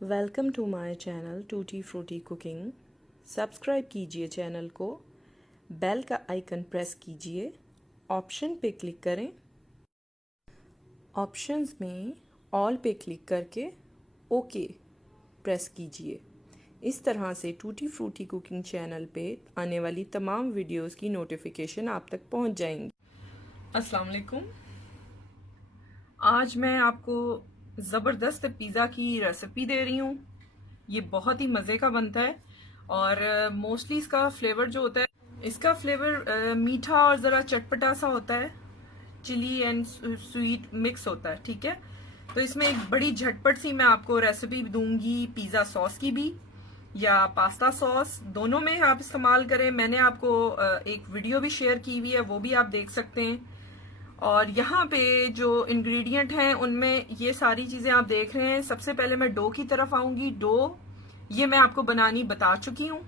Welcome to my channel tutti frutti cooking. Subscribe कीजिए channel को, bell का icon press कीजिए, ऑप्शन पे क्लिक करें। ऑप्शंस में ऑल पे क्लिक करके ओके प्रेस कीजिए। इस तरह से टूटी फ्रूटी कुकिंग चैनल पे आने वाली तमाम वीडियोस की नोटिफिकेशन आप तक पहुंच जाएंगी। अस्सलाम वालेकुम। आज मैं आपको ज़बरदस्त पिज़्ज़ा की रेसिपी दे रही हूँ। ये बहुत ही मज़े का बनता है और मोस्टली इसका फ्लेवर जो होता है, इसका फ्लेवर मीठा और ज़रा चटपटा सा होता है। चिली एंड स्वीट मिक्स होता है, ठीक है। तो इसमें एक बड़ी झटपट सी मैं आपको रेसिपी दूंगी पिज़्ज़ा सॉस की भी या पास्ता सॉस, दोनों में आप इस्तेमाल करें। मैंने आपको एक वीडियो भी शेयर की हुई है, वो भी आप देख सकते हैं। और यहाँ पे जो इंग्रेडिएंट हैं उनमें ये सारी चीज़ें आप देख रहे हैं। सबसे पहले मैं डो की तरफ आऊंगी। डो ये मैं आपको बनानी बता चुकी हूँ,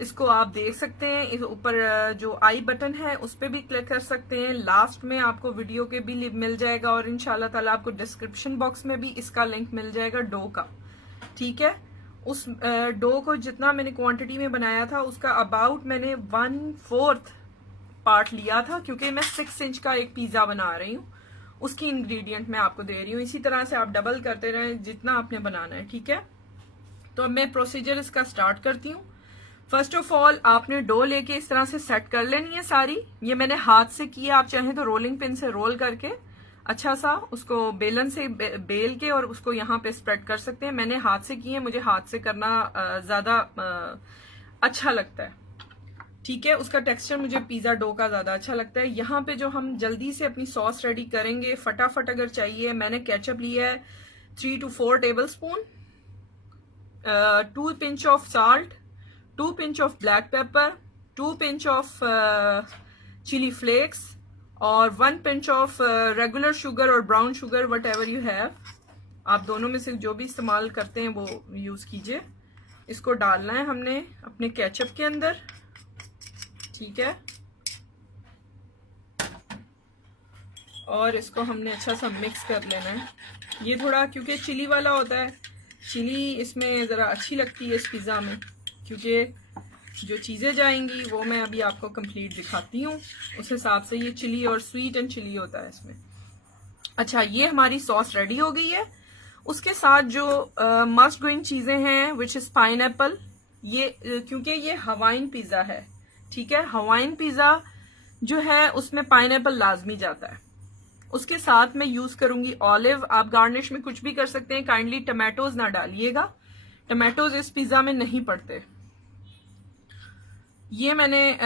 इसको आप देख सकते हैं। इस ऊपर जो आई बटन है उस पर भी क्लिक कर सकते हैं। लास्ट में आपको वीडियो के भी मिल जाएगा और इंशाल्लाह ताला आपको डिस्क्रिप्शन बॉक्स में भी इसका लिंक मिल जाएगा डो का, ठीक है। उस डो को जितना मैंने क्वांटिटी में बनाया था उसका अबाउट मैंने 1/4 पार्ट लिया था, क्योंकि मैं 6 इंच का एक पिज्जा बना रही हूँ। उसकी इंग्रेडिएंट मैं आपको दे रही हूँ। इसी तरह से आप डबल करते रहें जितना आपने बनाना है, ठीक है। तो अब मैं प्रोसीजर इसका स्टार्ट करती हूँ। फर्स्ट ऑफ ऑल आपने डो लेके इस तरह से सेट कर लेनी है सारी। ये मैंने हाथ से किया, आप चाहें तो रोलिंग पिन से रोल करके अच्छा सा उसको बेलन से बेल के और उसको यहाँ पे स्प्रेड कर सकते हैं। मैंने हाथ से किए, मुझे हाथ से करना ज्यादा अच्छा लगता है, ठीक है। उसका टेक्सचर मुझे पिज्जा डो का ज्यादा अच्छा लगता है। यहाँ पे जो हम जल्दी से अपनी सॉस रेडी करेंगे, फटाफट अगर चाहिए, मैंने केचप लिया है 3 to 4 tablespoon, 2 pinch of salt, 2 pinch of black pepper, 2 pinch of chilli flakes और 1 pinch ऑफ रेगुलर शुगर और brown sugar, whatever you have. आप दोनों में से जो भी इस्तेमाल करते हैं वो यूज कीजिए। इसको डालना है हमने अपने केचप के अंदर, ठीक है। और इसको हमने अच्छा सा मिक्स कर लेना है। ये थोड़ा क्योंकि चिली वाला होता है, चिली इसमें ज़रा अच्छी लगती है इस पिज़्ज़ा में, क्योंकि जो चीज़ें जाएंगी वो मैं अभी आपको कंप्लीट दिखाती हूँ। उस हिसाब से ये चिली और स्वीट एंड चिली होता है इसमें। अच्छा, ये हमारी सॉस रेडी हो गई है। उसके साथ जो मस्ट गोइंग चीज़ें हैं विच इज़ पाइनएप्पल। ये क्योंकि ये हवाइन पिज़्ज़ा है, ठीक है। हवाइन पिज़्ज़ा जो है उसमें पाइनएप्पल लाजमी जाता है। उसके साथ मैं यूज करूंगी ऑलिव। आप गार्निश में कुछ भी कर सकते हैं, काइंडली टमाटोज ना डालिएगा, टमाटोज इस पिज्जा में नहीं पड़ते। ये मैंने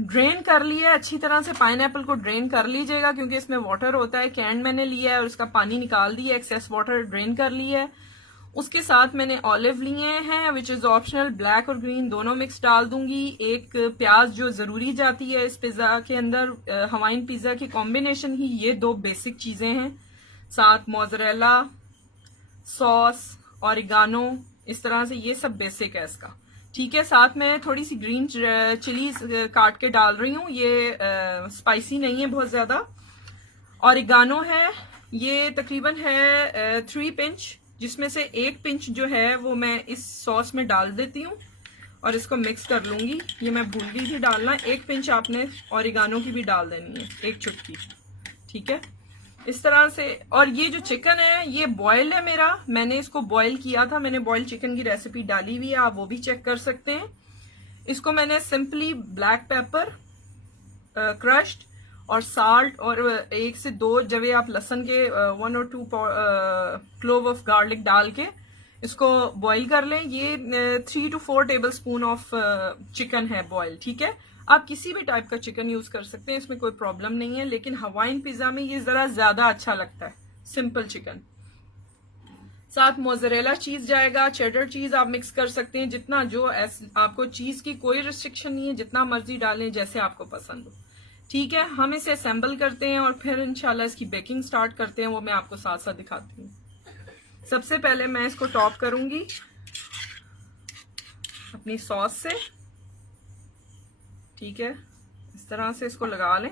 ड्रेन कर लिया है अच्छी तरह से। पाइनएप्पल को ड्रेन कर लीजिएगा क्योंकि इसमें वाटर होता है। कैन मैंने लिया है और इसका पानी निकाल दिया, एक्सेस वाटर ड्रेन कर लिया है। उसके साथ मैंने ऑलिव लिए हैं विच इज ऑप्शनल, ब्लैक और ग्रीन दोनों मिक्स डाल दूंगी। एक प्याज जो जरूरी जाती है इस पिज्जा के अंदर, हवाइन पिज्जा की कॉम्बिनेशन ही ये दो बेसिक चीजें हैं। साथ मोज़रेला सॉस, ऑरिगानो, इस तरह से ये सब बेसिक है इसका, ठीक है। साथ में थोड़ी सी ग्रीन चिलीज काट के डाल रही हूँ, ये स्पाइसी नहीं है बहुत ज्यादा। ऑरिगानो है, ये तकरीबन है 3 पिंच, जिसमें से 1 पिंच जो है वो मैं इस सॉस में डाल देती हूँ और इसको मिक्स कर लूंगी। ये मैं भूल गई थी डालना, 1 पिंच आपने ऑरिगानो की भी डाल देनी है, एक चुटकी, ठीक है। इस तरह से। और ये जो चिकन है ये बॉयल है मेरा, मैंने इसको बॉयल किया था। मैंने बॉयल चिकन की रेसिपी डाली हुई है, आप वो भी चेक कर सकते हैं। इसको मैंने सिंपली ब्लैक पेपर क्रश्ड और साल्ट और 1 से 2 जवे आप लहसन के 1 और 2 क्लोव ऑफ गार्लिक डाल के इसको बॉईल कर लें। ये 3 to 4 table spoon of chicken है बॉयल, ठीक है। आप किसी भी टाइप का चिकन यूज कर सकते हैं, इसमें कोई प्रॉब्लम नहीं है, लेकिन हवाइन पिज्जा में ये जरा ज्यादा अच्छा लगता है सिंपल चिकन। साथ मोज़रेला चीज जाएगा, चेडर चीज आप मिक्स कर सकते हैं, जितना जो आपको चीज की कोई रिस्ट्रिक्शन नहीं है, जितना मर्जी डालें जैसे आपको पसंद हो, ठीक है। हम इसे असेंबल करते हैं और फिर इंशाल्लाह इसकी बेकिंग स्टार्ट करते हैं, वो मैं आपको साथ साथ दिखाती हूँ। सबसे पहले मैं इसको टॉप करूंगी अपनी सॉस से, ठीक है। इस तरह से इसको लगा लें,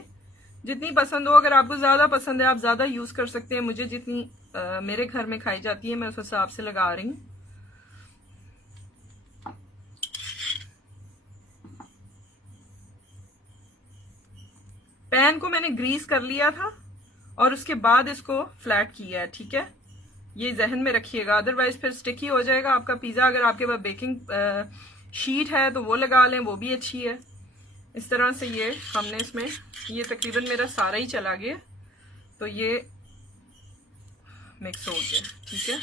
जितनी पसंद हो। अगर आपको ज्यादा पसंद है आप ज्यादा यूज कर सकते हैं, मुझे जितनी मेरे घर में खाई जाती है, मैं उस हिसाब से लगा रही हूँ। पैन को मैंने ग्रीस कर लिया था और उसके बाद इसको फ्लैट किया है, ठीक है। ये जहन में रखिएगा, अदरवाइज फिर स्टिकी हो जाएगा आपका पिज्जा। अगर आपके पास बेकिंग शीट है तो वो लगा लें, वो भी अच्छी है। इस तरह से ये हमने इसमें, ये तकरीबन मेरा सारा ही चला गया, तो ये मिक्स हो गया, ठीक है।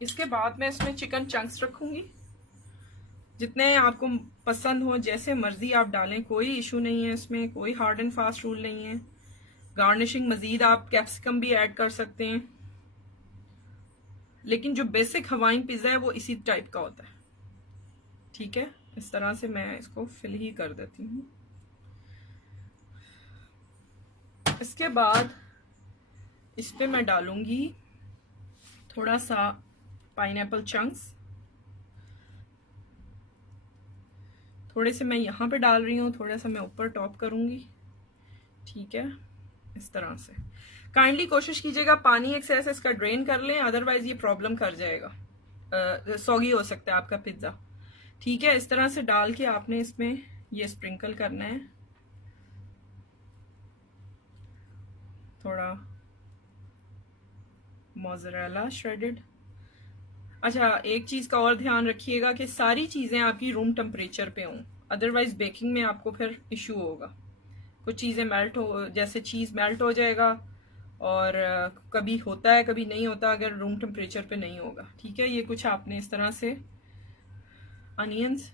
इसके बाद मैं इसमें चिकन चंक्स रखूंगी, जितने आपको पसंद हो, जैसे मर्जी आप डालें, कोई इशू नहीं है इसमें, कोई हार्ड एंड फास्ट रूल नहीं है। गार्निशिंग मजीद आप कैप्सिकम भी ऐड कर सकते हैं, लेकिन जो बेसिक हवाई पिज्जा है वो इसी टाइप का होता है, ठीक है। इस तरह से मैं इसको फिल ही कर देती हूँ। इसके बाद इस पे मैं डालूंगी थोड़ा सा पाइनएप्पल चंक्स, थोड़े से मैं यहाँ पे डाल रही हूँ, थोड़ा सा मैं ऊपर टॉप करूंगी, ठीक है। इस तरह से काइंडली कोशिश कीजिएगा पानी एक्सेस इसका ड्रेन कर लें, अदरवाइज ये प्रॉब्लम कर जाएगा, सॉगी हो सकता है आपका पिज्जा, ठीक है। इस तरह से डाल के आपने इसमें ये स्प्रिंकल करना है, थोड़ा मोज़रेला श्रेडेड। अच्छा, एक चीज का और ध्यान रखिएगा कि सारी चीजें आपकी रूम टेम्परेचर पे हों, अदरवाइज बेकिंग में आपको फिर इशू होगा। कुछ चीजें मेल्ट हो, जैसे चीज मेल्ट हो जाएगा, और कभी होता है कभी नहीं होता अगर रूम टेम्परेचर पे नहीं होगा, ठीक है। ये कुछ आपने इस तरह से अनियंस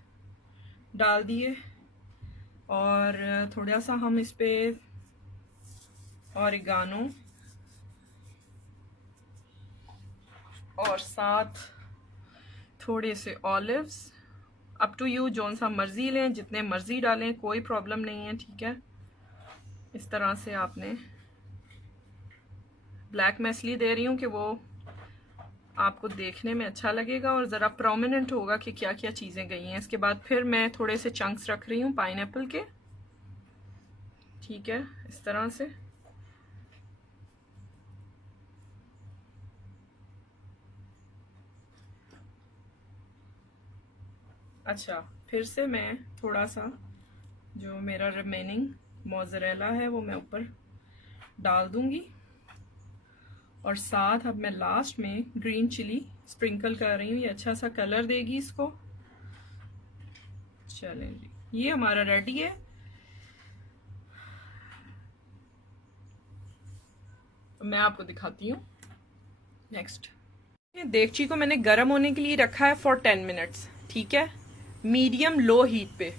डाल दिए, और थोड़ा सा हम इस पे ऑरिगानो, और साथ थोड़े से ऑलिव्स, अप टू यू, जौन सा मर्जी लें, जितने मर्जी डालें, कोई प्रॉब्लम नहीं है, ठीक है। इस तरह से आपने, ब्लैक मैं इसलिए दे रही हूँ कि वो आपको देखने में अच्छा लगेगा और ज़रा प्रोमिनेंट होगा कि क्या क्या चीज़ें गई हैं। इसके बाद फिर मैं थोड़े से चंक्स रख रही हूँ पाइनएप्पल के, ठीक है, इस तरह से। अच्छा, फिर से मैं थोड़ा सा जो मेरा रिमेनिंग मोज़रेला है वो मैं ऊपर डाल दूंगी, और साथ अब मैं लास्ट में ग्रीन चिली स्प्रिंकल कर रही हूँ, ये अच्छा सा कलर देगी इसको। चलें जी, ये हमारा रेडी है। मैं आपको दिखाती हूँ नेक्स्ट। देगची को मैंने गर्म होने के लिए रखा है फॉर 10 मिनट्स, ठीक है, मीडियम लो हीट पे।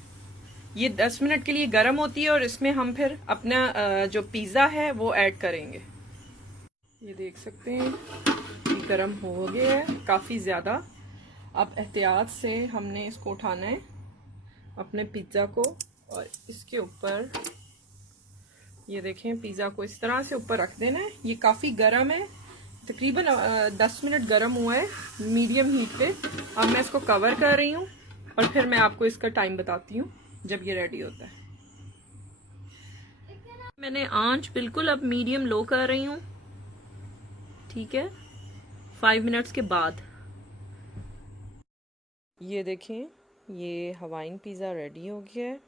ये 10 मिनट के लिए गर्म होती है, और इसमें हम फिर अपना जो पिज़्ज़ा है वो ऐड करेंगे। ये देख सकते हैं ये गर्म हो गया है काफ़ी ज़्यादा। अब एहतियात से हमने इसको उठाना है अपने पिज़्ज़ा को, और इसके ऊपर ये देखें पिज़्ज़ा को इस तरह से ऊपर रख देना है। ये काफ़ी गर्म है, तकरीबन 10 मिनट गर्म हुआ है मीडियम हीट पे। अब मैं इसको कवर कर रही हूँ, और फिर मैं आपको इसका टाइम बताती हूँ जब ये रेडी होता है। मैंने आंच बिल्कुल अब मीडियम लो कर रही हूँ, ठीक है। 5 मिनट्स के बाद ये देखें ये हवाइन पिज़्ज़ा रेडी हो गया है,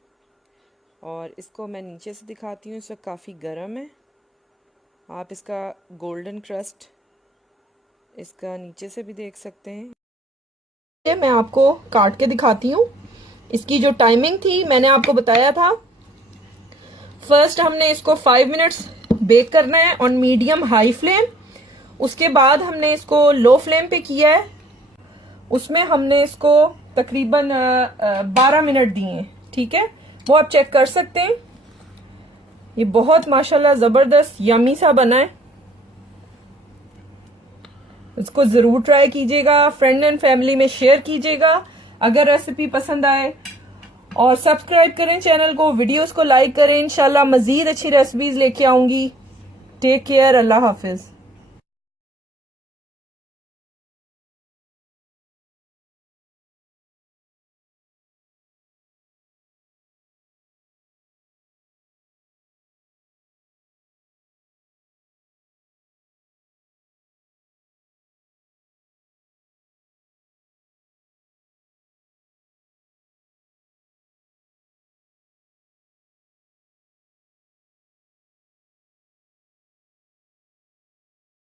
और इसको मैं नीचे से दिखाती हूँ। इसका काफ़ी गर्म है, आप इसका गोल्डन क्रस्ट इसका नीचे से भी देख सकते हैं। ये मैं आपको काट के दिखाती हूँ। इसकी जो टाइमिंग थी मैंने आपको बताया था, फर्स्ट हमने इसको 5 मिनट्स बेक करना है ऑन मीडियम हाई फ्लेम। उसके बाद हमने इसको लो फ्लेम पे किया है, उसमें हमने इसको तकरीबन 12 मिनट दिए, ठीक है। वो आप चेक कर सकते हैं। ये बहुत माशाल्लाह जबरदस्त यमी सा बना है। इसको जरूर ट्राई कीजिएगा, फ्रेंड एंड फैमिली में शेयर कीजिएगा अगर रेसिपी पसंद आए, और सब्सक्राइब करें चैनल को, वीडियोस को लाइक करें। इंशाल्लाह मजीद अच्छी रेसिपीज लेके आऊंगी। टेक केयर, अल्लाह हाफिज।